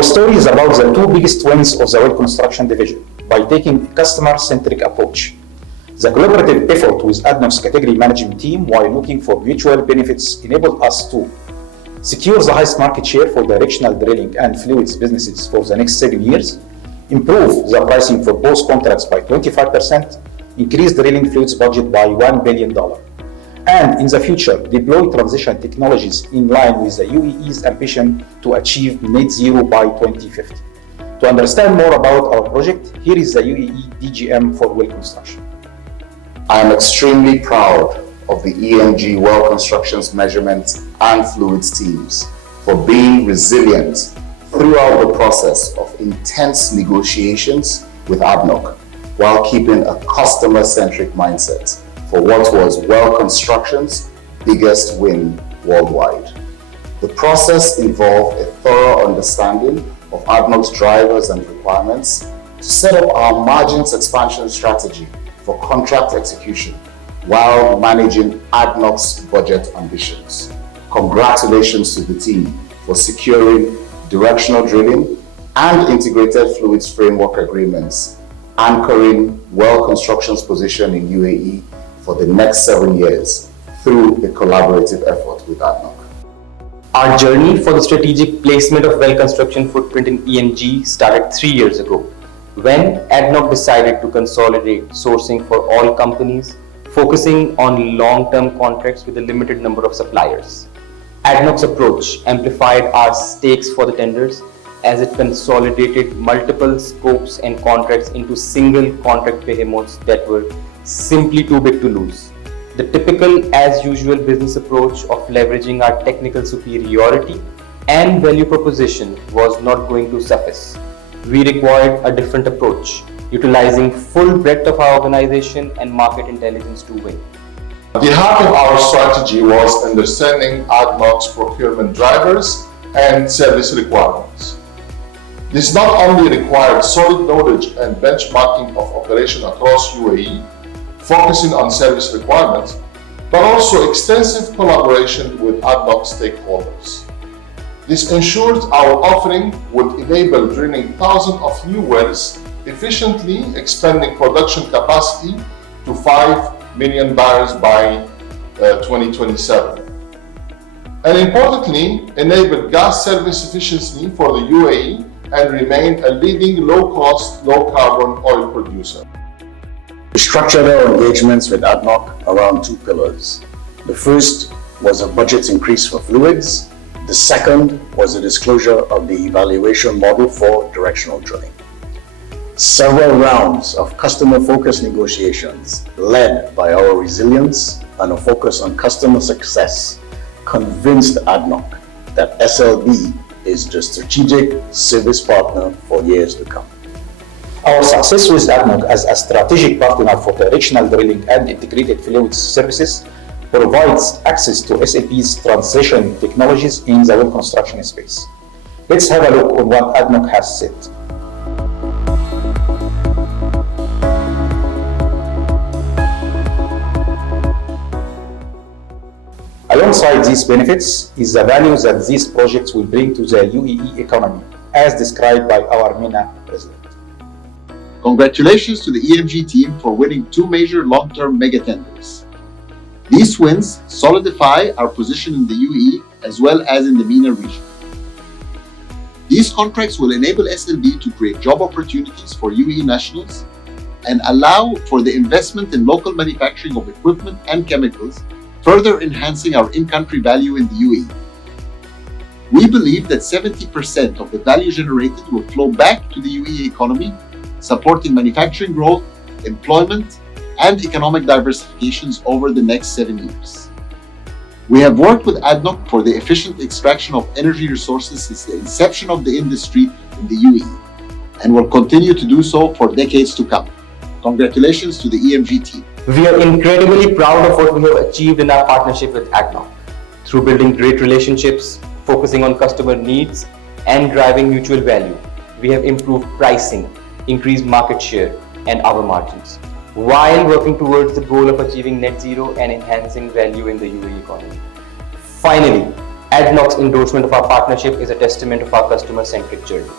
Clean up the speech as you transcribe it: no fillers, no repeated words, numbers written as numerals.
Our story is about the two biggest wins of the well construction division by taking a customer-centric approach. The collaborative effort with ADNOC's category management team while looking for mutual benefits enabled us to secure the highest market share for directional drilling and fluids businesses for the next 7 years, improve the pricing for both contracts by 25%, increase the drilling fluids budget by $1 billion, and in the future deploy transition technologies in line with the UAE's ambition to achieve net zero by 2050. To understand more about our project, here is the UAE DGM for well construction. I am extremely proud of the EMG Well Construction's measurement and fluids teams for being resilient throughout the process of intense negotiations with ADNOC while keeping a customer-centric mindset for what was Well Construction's biggest win worldwide. The process involved a thorough understanding of ADNOC's drivers and requirements to set up our margins expansion strategy for contract execution while managing ADNOC's budget ambitions. Congratulations to the team for securing directional drilling and integrated fluids framework agreements, anchoring Well Construction's position in UAE for the next 7 years through a collaborative effort with ADNOC. Our journey for the strategic placement of well construction footprint in EMG started 3 years ago, when ADNOC decided to consolidate sourcing for all companies, focusing on long-term contracts with a limited number of suppliers. ADNOC's approach amplified our stakes for the tenders as it consolidated multiple scopes and contracts into single contract behemoths that were simply too big to lose. The typical as-usual business approach of leveraging our technical superiority and value proposition was not going to suffice. We required a different approach, utilizing full breadth of our organization and market intelligence to win. The heart of our strategy was understanding ADNOC's procurement drivers and service requirements. This not only required solid knowledge and benchmarking of operation across UAE, focusing on service requirements, but also extensive collaboration with ADNOC stakeholders. This ensured our offering would enable drilling thousands of new wells, efficiently expanding production capacity to 5 million barrels by 2027. And importantly, enable gas service efficiency for the UAE and remain a leading low-cost, low-carbon oil producer. We structured our engagements with ADNOC around two pillars. The first was a budget increase for fluids. The second was the disclosure of the evaluation model for directional drilling. Several rounds of customer-focused negotiations, led by our resilience and a focus on customer success, convinced ADNOC that SLB is the strategic service partner for years to come. Our success with ADNOC as a strategic partner for directional drilling and integrated fluids services provides access to SLB's transition technologies in the well construction space. Let's have a look on what ADNOC has said. Alongside these benefits is the value that these projects will bring to the UAE economy, as described by our MENA president. Congratulations to the EMG team for winning two major long-term mega tenders. These wins solidify our position in the UAE as well as in the MENA region. These contracts will enable SLB to create job opportunities for UAE nationals and allow for the investment in local manufacturing of equipment and chemicals, further enhancing our in-country value in the UAE. We believe that 70% of the value generated will flow back to the UAE economy, supporting manufacturing growth, employment, and economic diversifications over the next 7 years. We have worked with ADNOC for the efficient extraction of energy resources since the inception of the industry in the UAE, and will continue to do so for decades to come. Congratulations to the EMG team. We are incredibly proud of what we have achieved in our partnership with ADNOC. Through building great relationships, focusing on customer needs, and driving mutual value, we have improved pricing, increased market share, and our margins, while working towards the goal of achieving net zero and enhancing value in the UAE economy. Finally, ADNOC's endorsement of our partnership is a testament of our customer-centric journey.